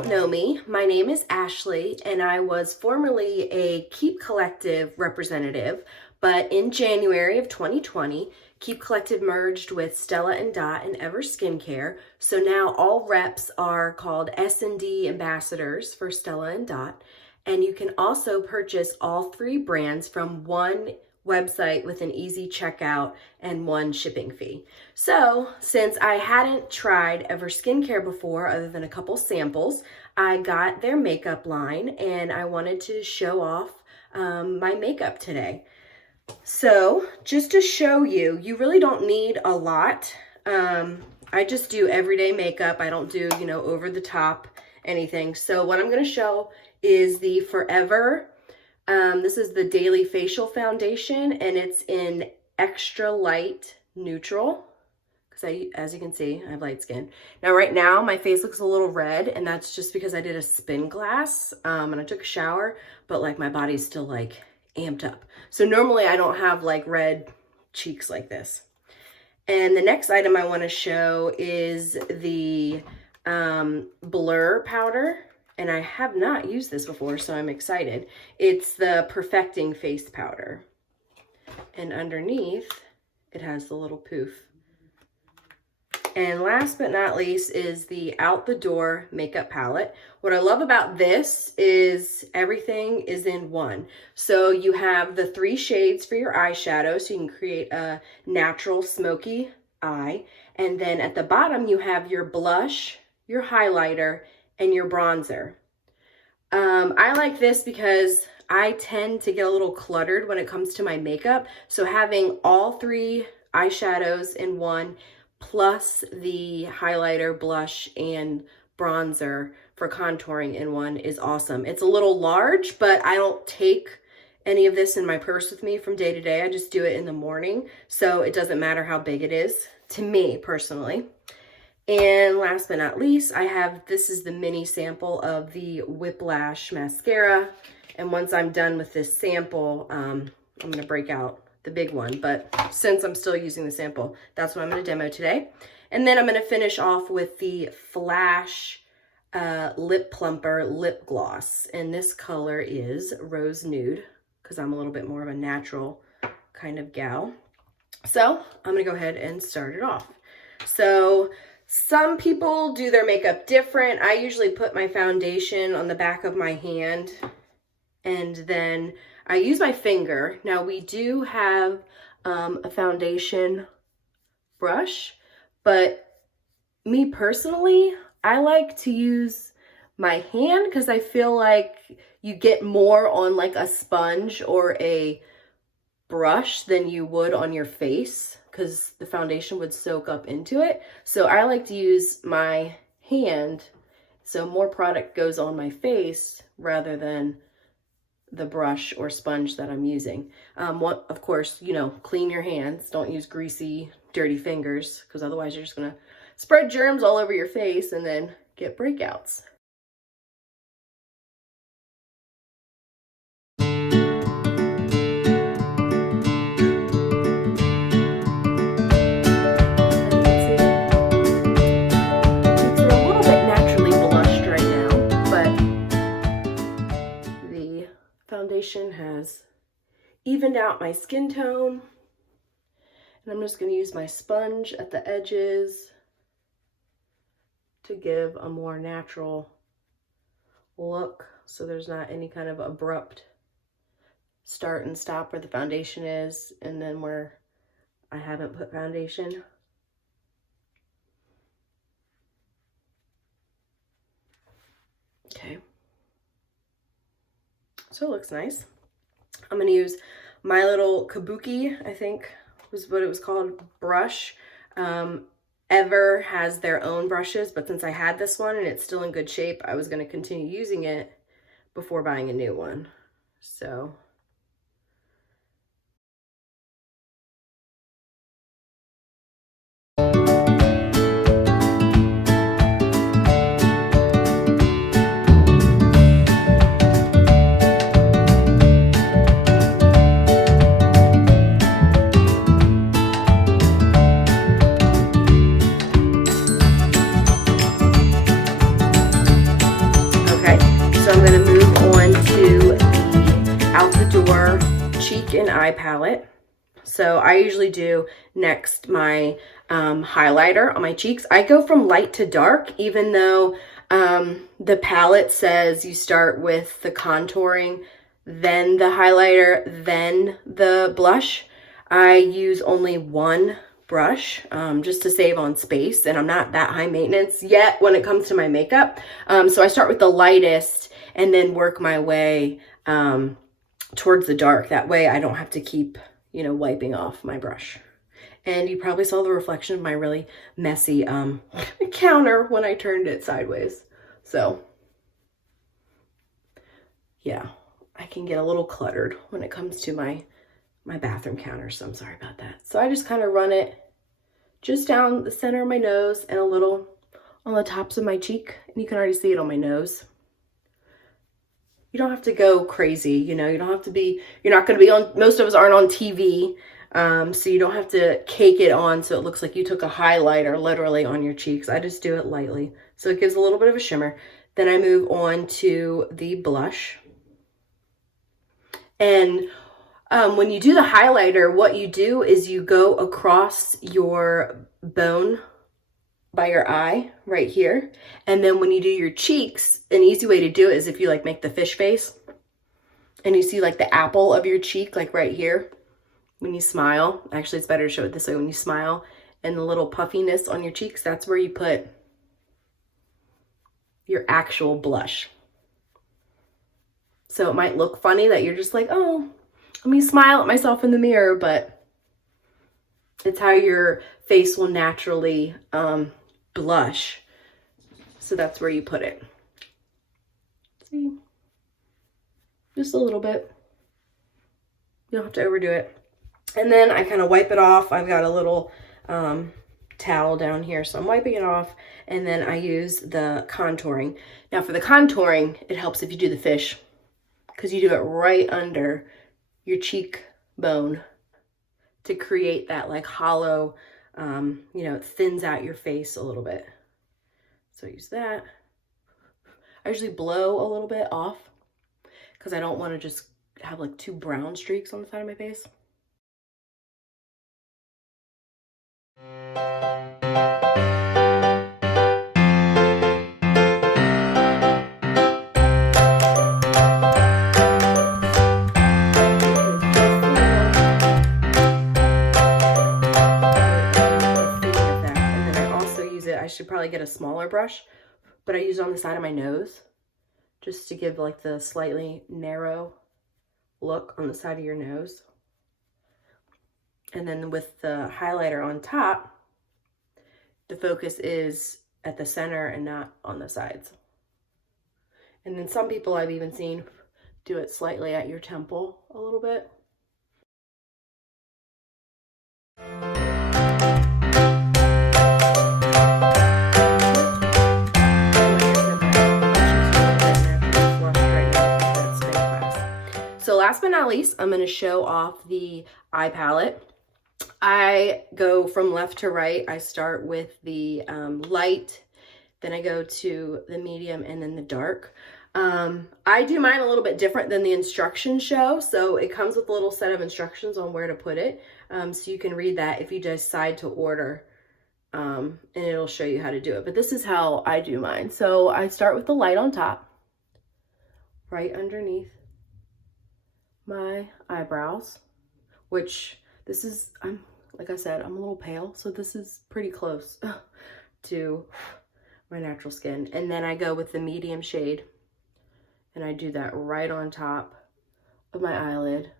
don't know me, my name is Ashley, and I was formerly a Keep Collective representative, but in January of 2020, Keep Collective merged with Stella Dot and Ever Skincare, so now all reps are called S&D ambassadors for Stella Dot, and you can also purchase all three brands from one website with an easy checkout and one shipping fee. So since I hadn't tried Ever Skincare before other than a couple samples, I got their makeup line and I wanted to show off my makeup today. So just to show you, you really don't need a lot. I just do everyday makeup. I don't do, over the top anything. So what I'm going to show is the Forever this is the Daily Facial Foundation, and it's in Extra Light Neutral, because as you can see, I have light skin. Now, right now, my face looks a little red, and that's just because I did a spin glass, and I took a shower, but, my body's still, amped up. So normally, I don't have, red cheeks like this. And the next item I want to show is the Blur Powder. And I have not used this before, so I'm excited. It's the Perfecting Face Powder. And underneath, it has the little poof. And last but not least is the Out the Door Makeup Palette. What I love about this is everything is in one. So you have the 3 shades for your eyeshadow, so you can create a natural smoky eye. And then at the bottom, you have your blush, your highlighter, and your bronzer. I like this because I tend to get a little cluttered when it comes to my makeup. So having all 3 eyeshadows in one, plus the highlighter, blush, and bronzer for contouring in one is awesome. It's a little large, but I don't take any of this in my purse with me from day to day. I just do it in the morning. So it doesn't matter how big it is to me personally. And last but not least, this is the mini sample of the Whiplash mascara. And once I'm done with this sample, I'm going to break out the big one. But since I'm still using the sample, that's what I'm going to demo today. And then I'm going to finish off with the Flash Lip Plumper Lip Gloss. And this color is Rose Nude, because I'm a little bit more of a natural kind of gal. So I'm going to go ahead and start it off. So some people do their makeup different. I usually put my foundation on the back of my hand and then I use my finger. Now we do have a foundation brush, but me personally, I like to use my hand because I feel like you get more on a sponge or a brush than you would on your face, because the foundation would soak up into it. So I like to use my hand so more product goes on my face rather than the brush or sponge that I'm using. Of course, clean your hands. Don't use greasy, dirty fingers, because otherwise you're just gonna spread germs all over your face and then get breakouts. Foundation has evened out my skin tone, and I'm just going to use my sponge at the edges to give a more natural look, so there's not any kind of abrupt start and stop where the foundation is and then where I haven't put foundation. Okay. So it looks nice. I'm going to use my little Kabuki, I think was what it was called, brush. Ever has their own brushes, but since I had this one and it's still in good shape, I was going to continue using it before buying a new one. So cheek and eye palette. So I usually do next my highlighter on my cheeks. I go from light to dark, even though the palette says you start with the contouring, then the highlighter, then the blush. I use only one brush just to save on space, and I'm not that high maintenance yet when it comes to my makeup. So I start with the lightest and then work my way towards the dark. That way I don't have to keep, you know, wiping off my brush. And you probably saw the reflection of my really messy counter when I turned it sideways. So yeah, I can get a little cluttered when it comes to my bathroom counter, so I'm sorry about that. So I just kind of run it just down the center of my nose and a little on the tops of my cheek, and you can already see it on my nose. You don't have to go crazy, you know, you don't have to be, you're not going to be on, most of us aren't on TV, so you don't have to cake it on so it looks like you took a highlighter literally on your cheeks. I just do it lightly, so it gives a little bit of a shimmer. Then I move on to the blush. And when you do the highlighter, what you do is you go across your bone by your eye right here. And then when you do your cheeks, an easy way to do it is if you like make the fish face and you see like the apple of your cheek, like right here, when you smile. Actually, it's better to show it this way. When you smile and the little puffiness on your cheeks, that's where you put your actual blush. So it might look funny that you're just like, oh, let me smile at myself in the mirror, but it's how your face will naturally blush. So that's where you put it. See? Just a little bit. You don't have to overdo it. And then I kind of wipe it off. I've got a little towel down here, so I'm wiping it off. And then I use the contouring. Now for the contouring, it helps if you do the fish, because you do it right under your cheekbone to create that like hollow, you know, it thins out your face a little bit. So I use that. I usually blow a little bit off because I don't want to just have like two brown streaks on the side of my face. I should probably get a smaller brush, but I use it on the side of my nose just to give like the slightly narrow look on the side of your nose. And then with the highlighter on top, the focus is at the center and not on the sides. And then some people I've even seen do it slightly at your temple a little bit. So last but not least, I'm going to show off the eye palette. I go from left to right. I start with the light, then I go to the medium, and then the dark. I do mine a little bit different than the instructions show. So it comes with a little set of instructions on where to put it. So you can read that if you decide to order, and it'll show you how to do it. But this is how I do mine. So I start with the light on top, right underneath my eyebrows, which this is, like I said, I'm a little pale, so this is pretty close to my natural skin. And then I go with the medium shade and I do that right on top of my eyelid.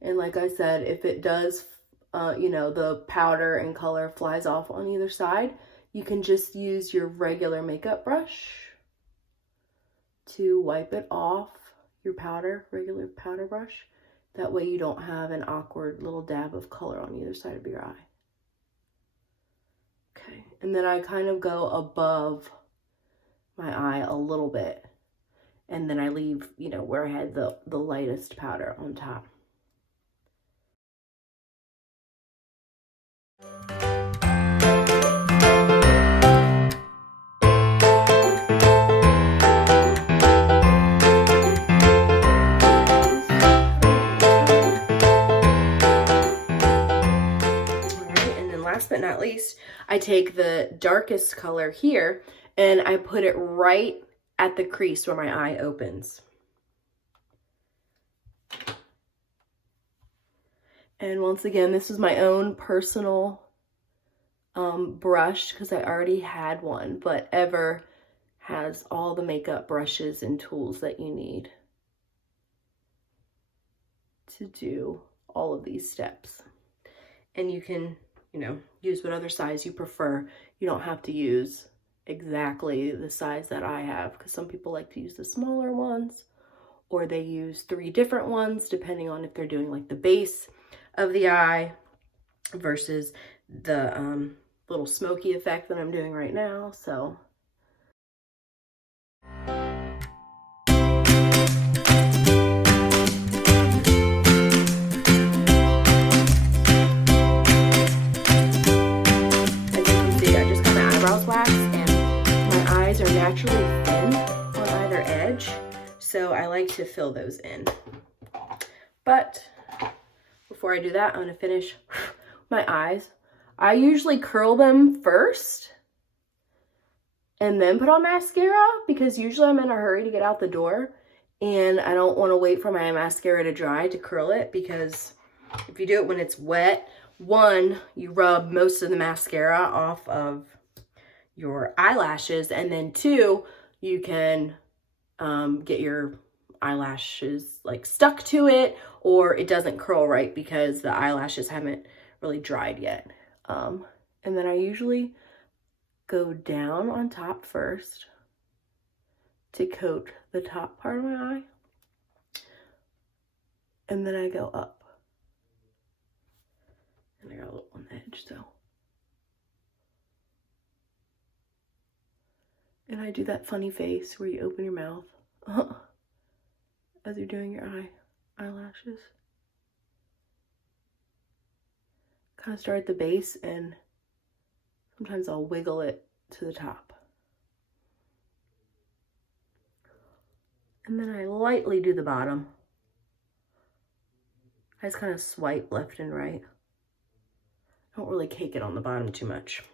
And like I said, if it does, you know, the powder and color flies off on either side, you can just use your regular makeup brush to wipe it off your regular powder brush. That way you don't have an awkward little dab of color on either side of your eye. Okay, and then I kind of go above my eye a little bit, and then I leave, you know, where I had the lightest powder on top. last but not least, I take the darkest color here and I put it right at the crease where my eye opens. And once again, this is my own personal brush because I already had one, but Ever has all the makeup brushes and tools that you need to do all of these steps. And you can, you know, use whatever size you prefer. You don't have to use exactly the size that I have because some people like to use the smaller ones, or they use 3 different ones depending on if they're doing like the base of the eye versus the little smoky effect that I'm doing right now. So wax, and my eyes are naturally thin on either edge, so I like to fill those in. But before I do that, I'm going to finish my eyes. I usually curl them first and then put on mascara because usually I'm in a hurry to get out the door and I don't want to wait for my mascara to dry to curl it, because if you do it when it's wet, one, you rub most of the mascara off of your eyelashes, and then 2, you can get your eyelashes like stuck to it, or it doesn't curl right because the eyelashes haven't really dried yet. And then I usually go down on top first to coat the top part of my eye, and then I go up, and I got a little on the edge, so. And I do that funny face where you open your mouth as you're doing your eyelashes. Kind of start at the base, and sometimes I'll wiggle it to the top. And then I lightly do the bottom. I just kind of swipe left and right. I don't really cake it on the bottom too much.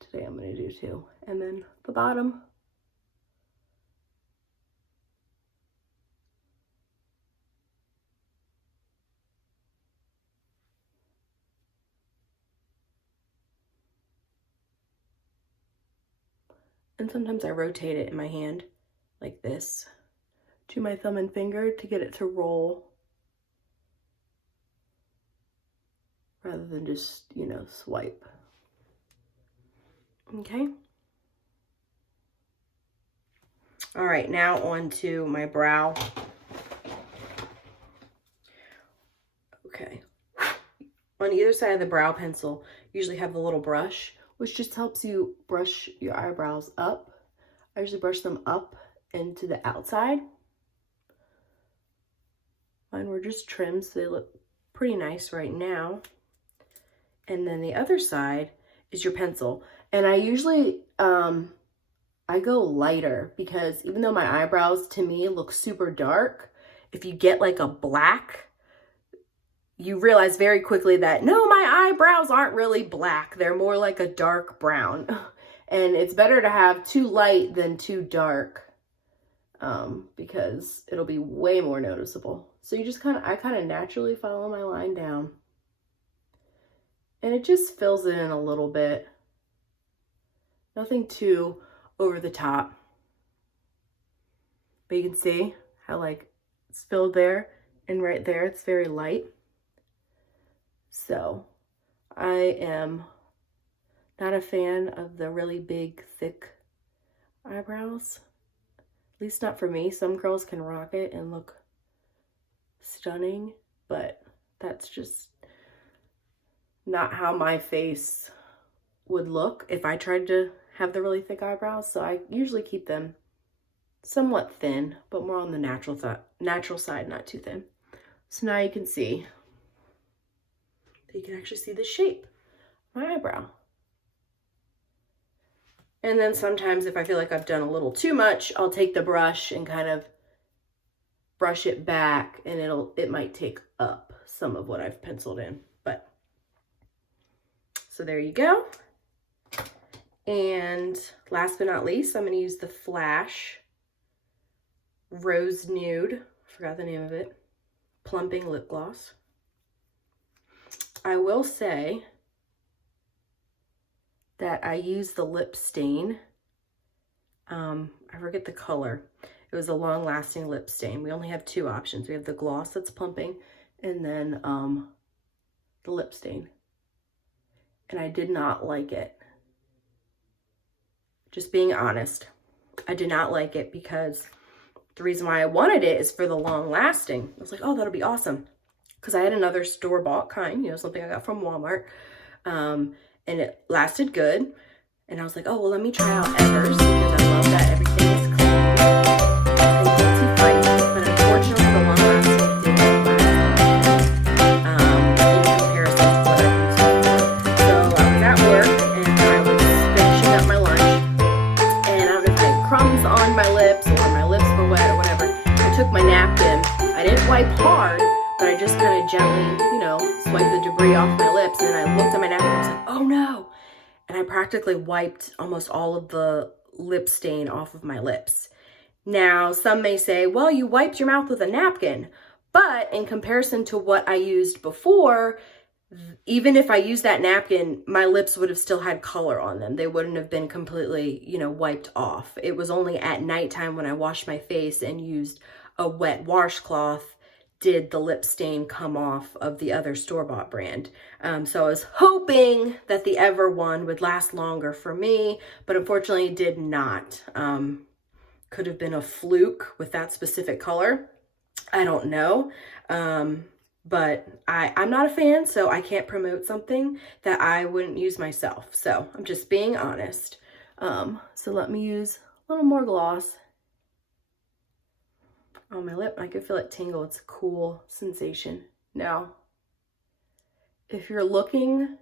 Today I'm going to do 2, and then the bottom. And sometimes I rotate it in my hand like this to my thumb and finger to get it to roll rather than just, you know, swipe. Okay. All right, now on to my brow. Okay. On either side of the brow pencil, you usually have the little brush, which just helps you brush your eyebrows up. I usually brush them up and to the outside. Mine were just trimmed, so they look pretty nice right now. And then the other side is your pencil. And I usually, I go lighter because even though my eyebrows to me look super dark, if you get like a black, you realize very quickly that no, my eyebrows aren't really black. They're more like a dark brown. And it's better to have too light than too dark because it'll be way more noticeable. So you just I kind of naturally follow my line down. And it just fills it in a little bit. Nothing too over the top. But you can see how like it's filled there, and right there it's very light. So I am not a fan of the really big, thick eyebrows. At least not for me. Some girls can rock it and look stunning, but that's just not how my face would look if I tried to have the really thick eyebrows. So I usually keep them somewhat thin, but more on the natural side, not too thin. So now you can see, you can actually see the shape of my eyebrow. And then sometimes if I feel like I've done a little too much, I'll take the brush and kind of brush it back, and it might take up some of what I've penciled in. But so there you go. And last but not least, I'm going to use the Flash Rose Nude, forgot the name of it, plumping lip gloss. I will say that I use the lip stain. I forget the color. It was a long-lasting lip stain. We only have two options. We have the gloss that's plumping, and then the lip stain. And I did not like it. Just being honest, I did not like it because the reason why I wanted it is for the long-lasting. I was like, oh, that'll be awesome. Because I had another store-bought kind, you know, something I got from Walmart. And it lasted good. And I was like, oh, well, let me try out Ever's because I love that everything is clean and cruelty-free. But unfortunately, the long-lasting didn't last in comparison to what I used before. So I was at work and I was finishing up my lunch. And I was having crumbs on my lips, or my lips were wet or whatever. I took my napkin. I didn't wipe hard, but I just kind of gently, you know, swiped the debris off my lips. And I looked at my napkin and I was like, oh no. And I practically wiped almost all of the lip stain off of my lips. Now, some may say, well, you wiped your mouth with a napkin. But in comparison to what I used before, even if I used that napkin, my lips would have still had color on them. They wouldn't have been completely, you know, wiped off. It was only at nighttime when I washed my face and used a wet washcloth did the lip stain come off of the other store-bought brand. So I was hoping that the Ever one would last longer for me, but unfortunately it did not. Could have been a fluke with that specific color. I don't know. But I'm not a fan, so I can't promote something that I wouldn't use myself. So I'm just being honest. So let me use a little more gloss on my lip. I can feel it tingle. It's a cool sensation. Now, if you're looking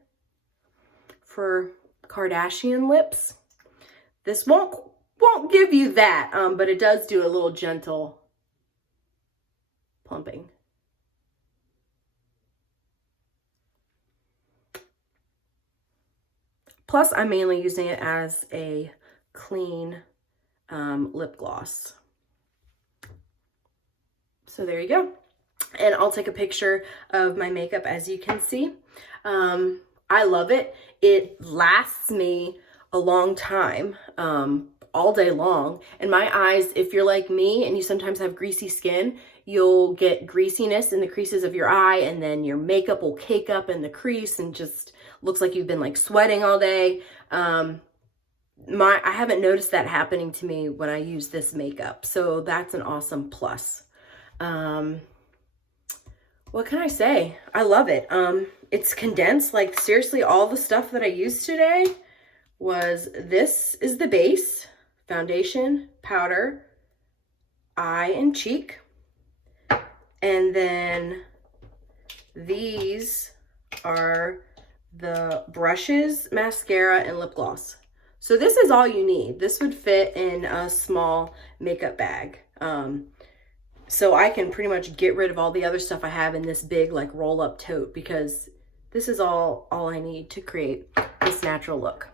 for Kardashian lips, this won't give you that, but it does do a little gentle plumping. Plus, I'm mainly using it as a clean lip gloss. So there you go. And I'll take a picture of my makeup as you can see. I love it. It lasts me a long time, all day long. And my eyes, if you're like me and you sometimes have greasy skin, you'll get greasiness in the creases of your eye, and then your makeup will cake up in the crease and just looks like you've been like sweating all day. I haven't noticed that happening to me when I use this makeup. So that's an awesome plus. What can I say? I love it. It's condensed. Like seriously, all the stuff that I used today this is the base, foundation, powder, eye and cheek. And then these are the brushes, mascara, and lip gloss. So this is all you need. This would fit in a small makeup bag. So I can pretty much get rid of all the other stuff I have in this big like roll up tote, because this is all I need to create this natural look.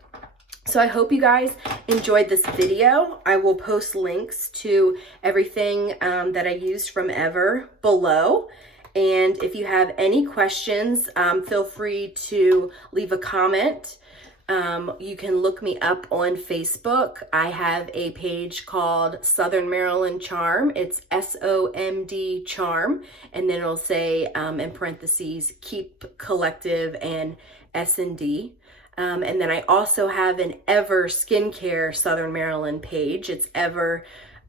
So I hope you guys enjoyed this video. I will post links to everything that I used from Ever below. And if you have any questions, feel free to leave a comment. You can look me up on Facebook. I have a page called Southern Maryland Charm. It's SOMD Charm. And then it'll say, in parentheses, Keep Collective and S&D. And then I also have an Ever Skincare Southern Maryland page. It's Ever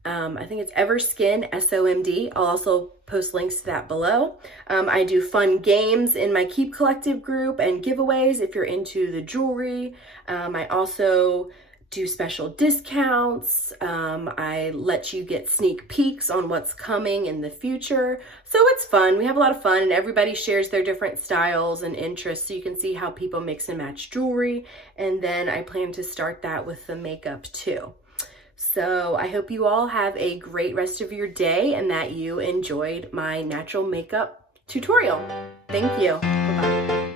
I think it's Everskin, SOMD. I'll also post links to that below. I do fun games in my Keep Collective group and giveaways if you're into the jewelry. I also do special discounts. I let you get sneak peeks on what's coming in the future. So it's fun. We have a lot of fun, and everybody shares their different styles and interests, so you can see how people mix and match jewelry. And then I plan to start that with the makeup too. So I hope you all have a great rest of your day and that you enjoyed my natural makeup tutorial. Thank you. Bye-bye.